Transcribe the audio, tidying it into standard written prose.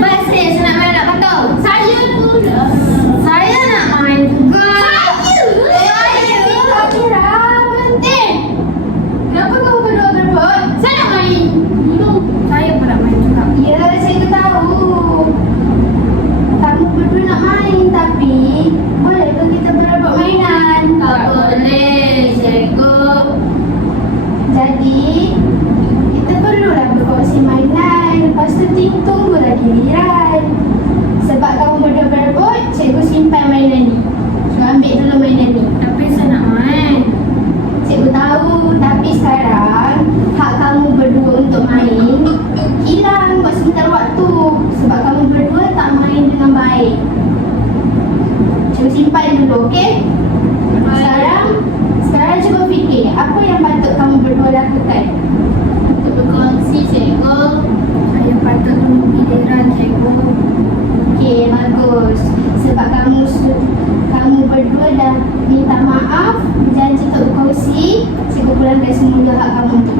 Bas saya nak main nak kata. Saya pula. Saya nak main juga. Saya kira penting. Kenapa kamu berdua berebut? Saya nak main. Saya pun nak main juga. Ya, saya tahu. Kamu berdua nak main tapi boleh ke kita berebut mainan? Tak boleh, cikgu. Jadi kita perlulah berkongsi mainan. Lepas tu tunggulah giliran. Sebab kamu berdua berebut, cikgu simpan mainan ni. So ambil dulu mainan ni. Tapi saya nak main. Cikgu tahu, tapi sekarang hak kamu berdua untuk main hilang buat sebentar waktu. Sebab kamu berdua tak main dengan baik. Cikgu simpan dulu, okey? Sekarang cuba fikir, apa yang patut kamu berdua lakukan? Untuk berkongsi, cikgu. Saya patut tunggu giliran, cikgu. Okey, bagus. Sebab kamu berdua dah minta maaf, janji untuk berkongsi, cikgu pulangkan semula hak kamu tu.